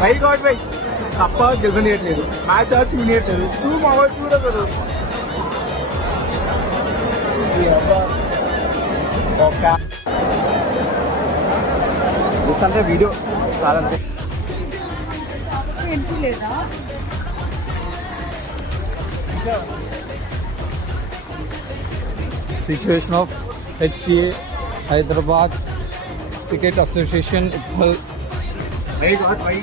Why got why తప్ప గెలవనియట్లేదు, మ్యాచ్ చూనియట్లేదు, మామూలు చూడకూడదు. అంటే వీడియో చాలంటే లేదా Situation of HCA Hyderabad Cricket Association. Why got why